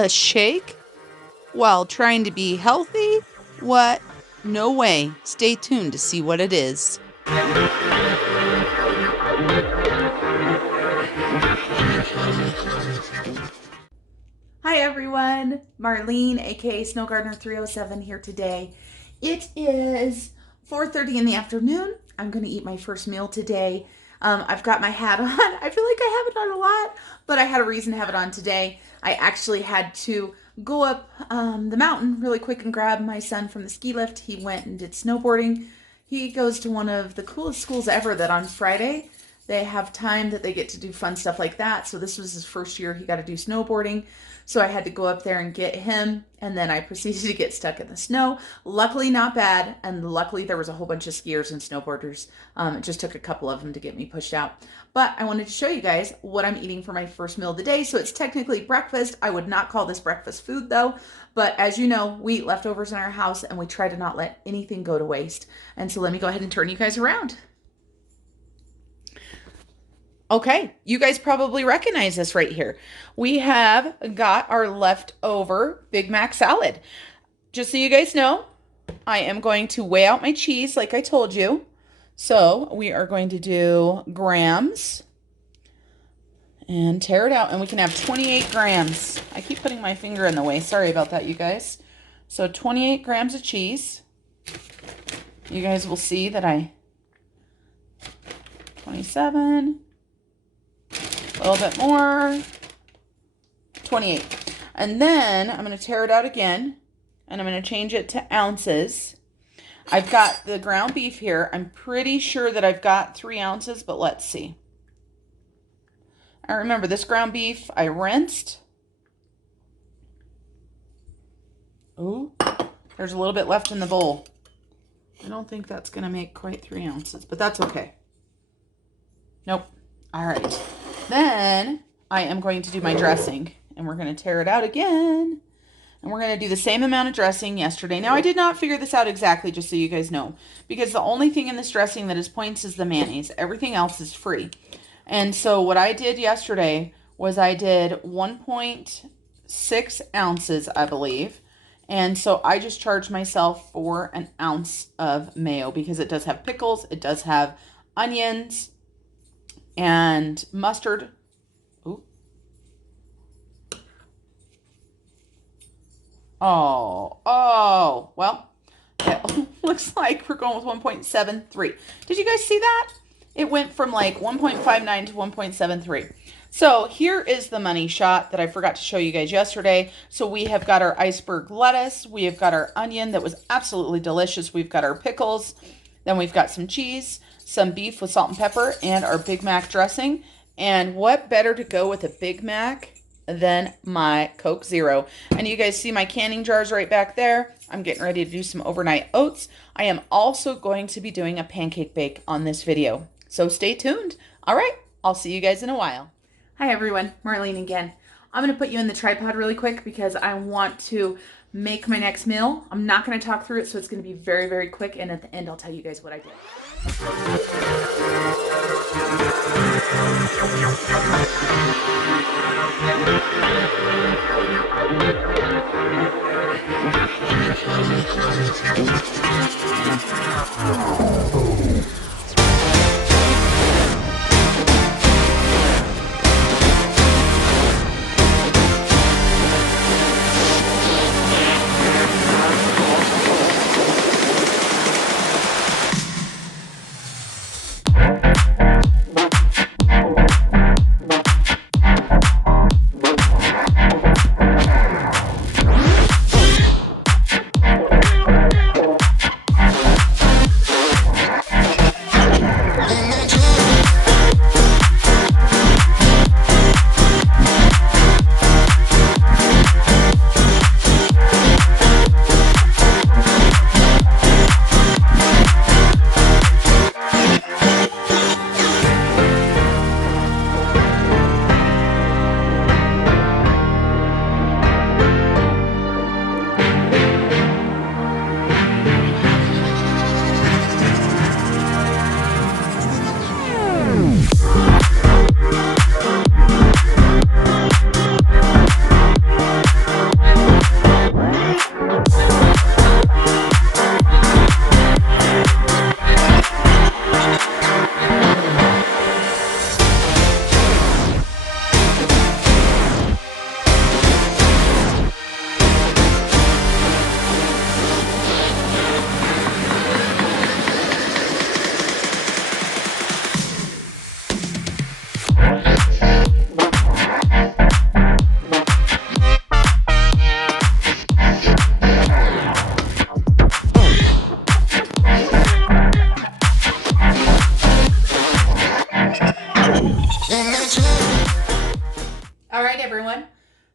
a shake while trying to be healthy? What? No way. Stay tuned to see what it is. Hi everyone, Marlene, aka Snow Gardener 307 here today. It is 4:30 in the afternoon. I'm going to eat my first meal today. I've got my hat on. I feel like I have it on a lot, but I had a reason to have it on today. I actually had to go up the mountain really quick and grab my son from the ski lift. He went and did snowboarding. He goes to one of the coolest schools ever that on Friday they have time that they get to do fun stuff like that. So this was his first year he got to do snowboarding. So I had to go up there and get him, and then I proceeded to get stuck in the snow. Luckily, not bad, and luckily there was a whole bunch of skiers and snowboarders. It just took a couple of them to get me pushed out. But I wanted to show you guys what I'm eating for my first meal of the day. So it's technically breakfast. I would not call this breakfast food though, but as you know, we eat leftovers in our house and we try to not let anything go to waste. And so let me go ahead and turn you guys around. Okay, you guys probably recognize this right here. We have got our leftover Big Mac salad. Just so you guys know, I am going to weigh out my cheese like I told you. So we are going to do grams and tear it out, and we can have 28 grams. I keep putting my finger in the way. Sorry about that, you guys. So 28 grams of cheese. You guys will see that 27, a little bit more, 28. And then I'm going to tear it out again, and I'm going to change it to ounces. I've got the ground beef here. I'm pretty sure that I've got 3 ounces, but let's see. I remember this ground beef I rinsed. Oh, there's a little bit left in the bowl. I don't think that's going to make quite 3 ounces, but that's okay. Nope. All right. Then I am going to do my dressing, and we're going to tear it out again. And we're going to do the same amount of dressing yesterday. Now, I did not figure this out exactly, just so you guys know, because the only thing in this dressing that is points is the mayonnaise. Everything else is free. And so what I did yesterday was I did 1.6 ounces, I believe. And so I just charged myself for an ounce of mayo because it does have pickles, it does have onions, and mustard. Ooh. Oh, well, it looks like we're going with 1.73. Did you guys see that? It went from like 1.59 to 1.73. So here is the money shot that I forgot to show you guys yesterday. So we have got our iceberg lettuce. We have got our onion that was absolutely delicious. We've got our pickles. Then we've got some cheese, some beef with salt and pepper, and our Big Mac dressing. And what better to go with a Big Mac than my Coke Zero? And you guys see my canning jars right back there. I'm getting ready to do some overnight oats. I am also going to be doing a pancake bake on this video. So stay tuned. All right, I'll see you guys in a while. Hi everyone, Marlene again. I'm going to put you in the tripod really quick because I want to make my next meal. I'm not going to talk through it, so it's going to be very, very quick. And at the end, I'll tell you guys what I did.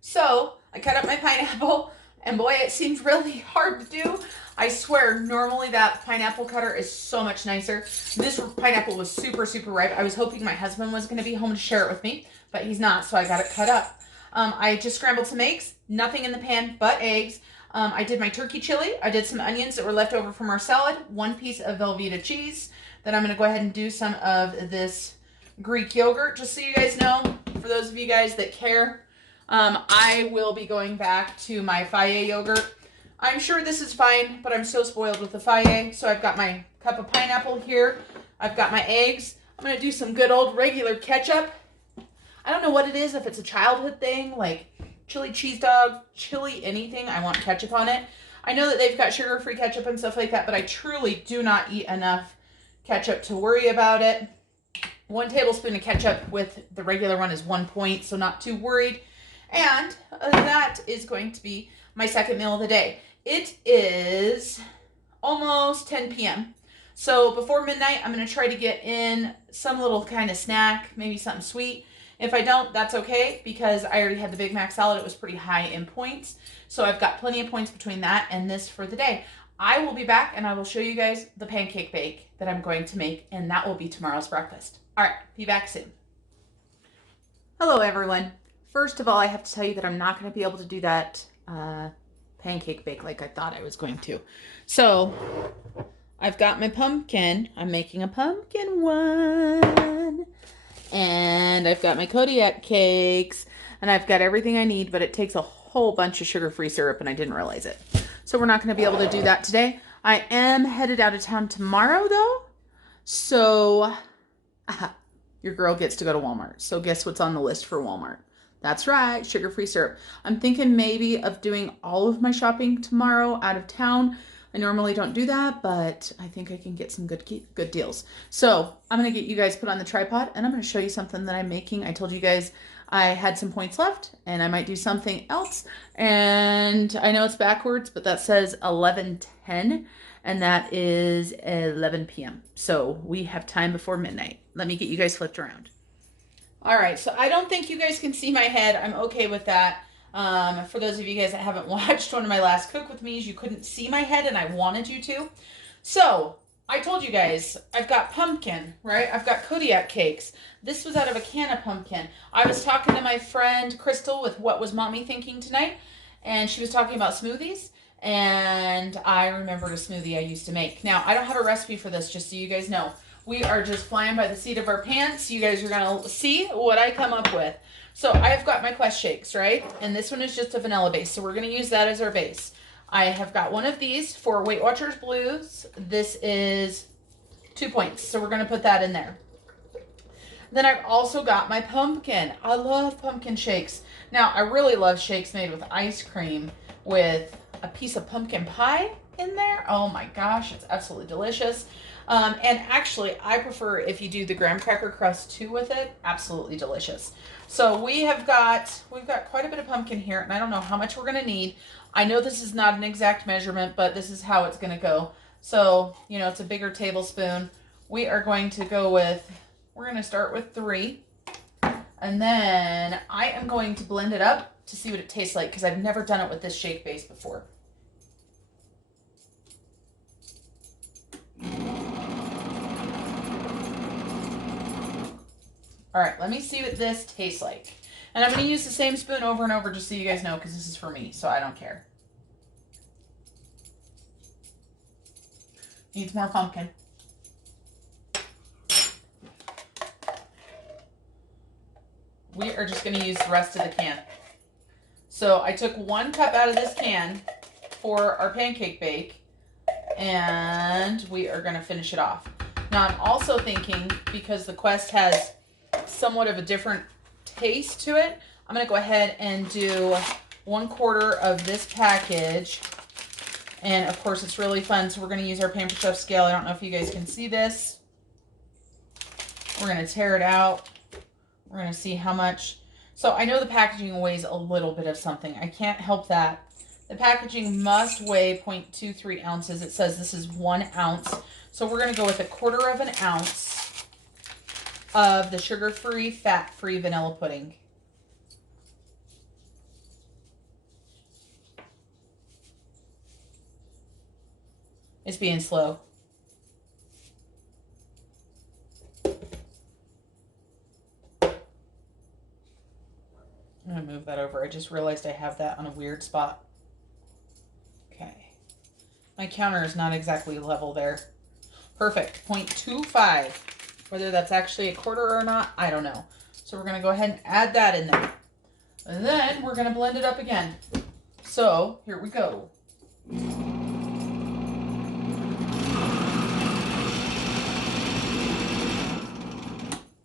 So I cut up my pineapple, and boy, it seems really hard to do. I swear, normally that pineapple cutter is so much nicer. This pineapple was super, super ripe. I was hoping my husband was going to be home to share it with me, but he's not, so I got it cut up. I just scrambled some eggs, nothing in the pan but eggs. I did my turkey chili. I did some onions that were left over from our salad, 1 piece of Velveeta cheese. Then I'm going to go ahead and do some of this Greek yogurt, just so you guys know, for those of you guys that care. I will be going back to my Faye yogurt. I'm sure this is fine, but I'm so spoiled with the Faye. So I've got my cup of pineapple here. I've got my eggs. I'm going to do some good old regular ketchup. I don't know what it is, if it's a childhood thing, like chili cheese dog, chili anything, I want ketchup on it. I know that they've got sugar-free ketchup and stuff like that, but I truly do not eat enough ketchup to worry about it. 1 tablespoon of ketchup with the regular one is 1 point, so not too worried. And that is going to be my second meal of the day. It is almost 10 p.m. So before midnight, I'm going to try to get in some little kind of snack, maybe something sweet. If I don't, that's okay, because I already had the Big Mac salad. It was pretty high in points. So I've got plenty of points between that and this for the day. I will be back and I will show you guys the pancake bake that I'm going to make, and that will be tomorrow's breakfast. All right, be back soon. Hello, everyone. First of all, I have to tell you that I'm not going to be able to do that pancake bake like I thought I was going to. So I've got my pumpkin. I'm making a pumpkin one. And I've got my Kodiak cakes. And I've got everything I need, but it takes a whole bunch of sugar-free syrup, and I didn't realize it. So we're not going to be able to do that today. I am headed out of town tomorrow, though. So your girl gets to go to Walmart. So guess what's on the list for Walmart? That's right, sugar-free syrup. I'm thinking maybe of doing all of my shopping tomorrow out of town. I normally don't do that, but I think I can get some good deals. So I'm going to get you guys put on the tripod, and I'm going to show you something that I'm making. I told you guys I had some points left, and I might do something else. And I know it's backwards, but that says 11:10, and that is 11 p.m. So we have time before midnight. Let me get you guys flipped around. All right, so I don't think you guys can see my head. I'm okay with that. For those of you guys that haven't watched one of my last Cook With Me's, you couldn't see my head and I wanted you to. So I told you guys, I've got pumpkin, right? I've got Kodiak cakes. This was out of a can of pumpkin. I was talking to my friend Crystal with What Was Mommy Thinking Tonight, and she was talking about smoothies, and I remembered a smoothie I used to make. Now, I don't have a recipe for this, just so you guys know. We are just flying by the seat of our pants. You guys are going to see what I come up with. So I've got my Quest shakes, right? And this one is just a vanilla base, so we're going to use that as our base. I have got one of these for Weight Watchers Blues. This is 2 points, so we're going to put that in there. Then I've also got my pumpkin. I love pumpkin shakes. Now, I really love shakes made with ice cream with a piece of pumpkin pie in there. Oh my gosh, it's absolutely delicious. And actually, I prefer if you do the graham cracker crust too with it. Absolutely delicious. So we've got quite a bit of pumpkin here, and I don't know how much we're going to need. I know this is not an exact measurement, but this is how it's going to go. So, you know, it's a bigger tablespoon. We are going to go with, we're going to start with 3. And then I am going to blend it up to see what it tastes like, because I've never done it with this shake base before. All right, let me see what this tastes like. And I'm going to use the same spoon over and over just so you guys know, because this is for me, so I don't care. Needs more pumpkin. We are just going to use the rest of the can. So I took 1 cup out of this can for our pancake bake, and we are going to finish it off. Now I'm also thinking, because the Quest has somewhat of a different taste to it, I'm going to go ahead and do 1/4 of this package. And of course it's really fun, so we're going to use our Pampered Chef scale. I don't know if you guys can see this. We're going to tear it out. We're going to see how much. So I know the packaging weighs a little bit of something. I can't help that. The packaging must weigh 0.23 ounces. It says this is 1 ounce. So we're going to go with 1/4 of an ounce of the sugar-free, fat-free vanilla pudding. It's being slow. I'm going to move that over. I just realized I have that on a weird spot. Okay. My counter is not exactly level there. Perfect. 0.25. Whether that's actually a quarter or not, I don't know. So we're going to go ahead and add that in there. And then we're going to blend it up again. So here we go.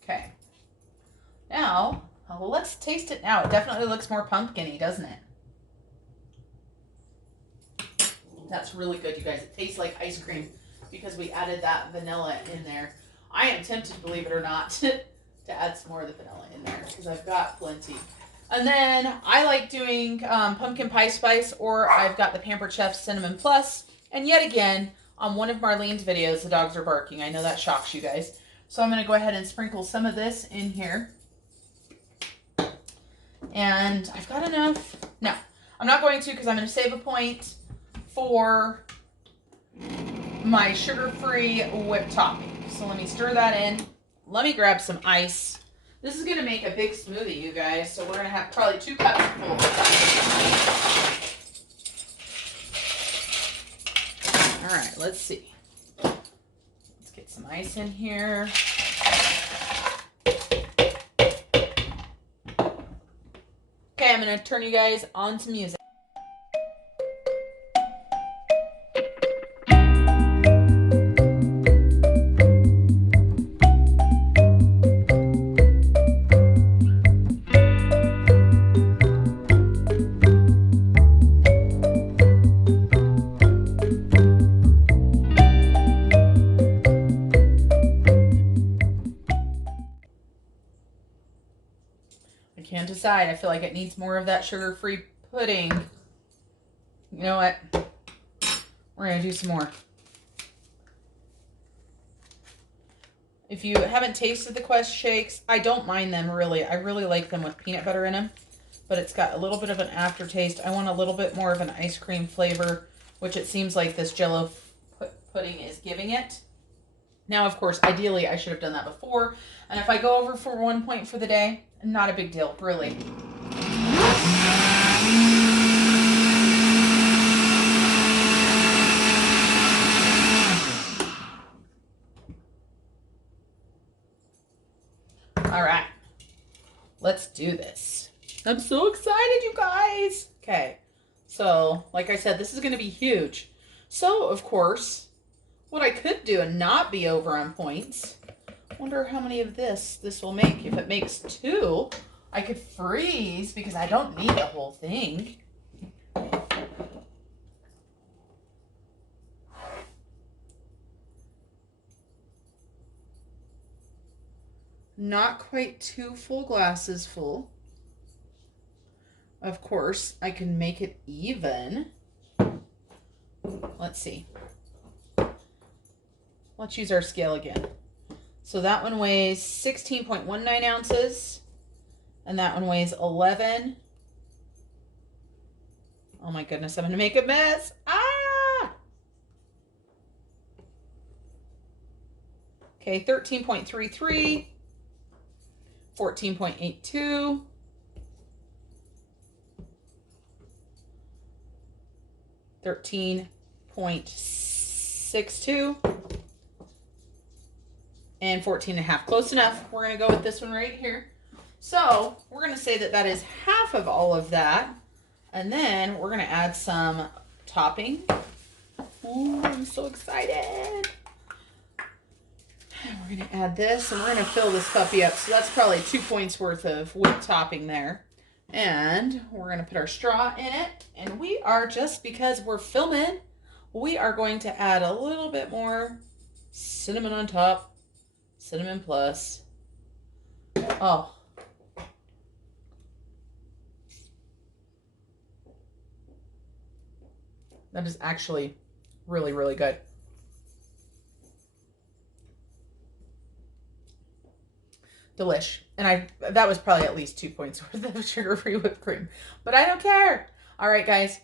Okay. Now, well, let's taste it now. It definitely looks more pumpkin-y, doesn't it? That's really good, you guys. It tastes like ice cream because we added that vanilla in there. I am tempted, believe it or not, to add some more of the vanilla in there because I've got plenty. And then I like doing pumpkin pie spice, or I've got the Pampered Chef Cinnamon Plus. And yet again, on one of Marlene's videos, the dogs are barking. I know that shocks you guys. So I'm going to go ahead and sprinkle some of this in here. And I've got enough. No, I'm not going to because I'm going to save a point for my sugar-free whipped topping. So let me stir that in. Let me grab some ice. This is going to make a big smoothie, you guys. So we're going to have probably 2 cups full. All right, let's see. Let's get some ice in here. Okay, I'm going to turn you guys on to music. I can't decide. I feel like it needs more of that sugar-free pudding. You know what? We're going to do some more. If you haven't tasted the Quest shakes, I don't mind them really. I really like them with peanut butter in them. But it's got a little bit of an aftertaste. I want a little bit more of an ice cream flavor, which it seems like this Jell-O pudding is giving it. Now, of course, ideally, I should have done that before. And if I go over for 1 point for the day, not a big deal, really. All right, let's do this. I'm so excited, you guys. Okay, so like I said, this is going to be huge. So, of course, what I could do and not be over on points. Wonder how many of this will make. If it makes 2, I could freeze because I don't need the whole thing. Not quite 2 full glasses full. Of course, I can make it even. Let's see. Let's use our scale again. So that one weighs 16.19 ounces. And that one weighs 11. Oh my goodness, I'm going to make a mess. Ah! Okay, 13.33. 14.82. 13.62. And 14.5. Close enough. We're going to go with this one right here. So we're going to say that that is half of all of that. And then we're going to add some topping. Oh, I'm so excited. And we're going to add this and we're going to fill this puppy up. So that's probably 2 points worth of whipped topping there. And we're going to put our straw in it. And we are, just because we're filming, we are going to add a little bit more cinnamon on top. Cinnamon Plus. Oh. That is actually really, really good. Delish. And that was probably at least 2 points worth of sugar-free whipped cream. But I don't care. All right, guys.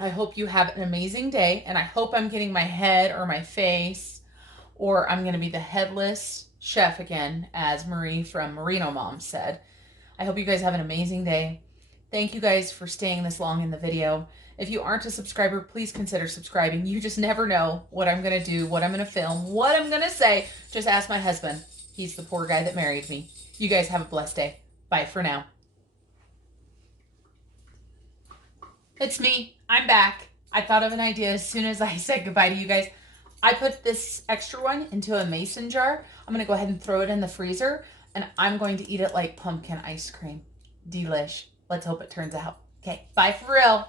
I hope you have an amazing day, and I hope I'm getting my head or my face, or I'm going to be the headless chef again, as Marie from Merino Mom said. I hope you guys have an amazing day. Thank you guys for staying this long in the video. If you aren't a subscriber, please consider subscribing. You just never know what I'm going to do, what I'm going to film, what I'm going to say. Just ask my husband. He's the poor guy that married me. You guys have a blessed day. Bye for now. It's me. I'm back. I thought of an idea as soon as I said goodbye to you guys. I put this extra one into a mason jar. I'm going to go ahead and throw it in the freezer, and I'm going to eat it like pumpkin ice cream. Delish. Let's hope it turns out. Okay, bye for real.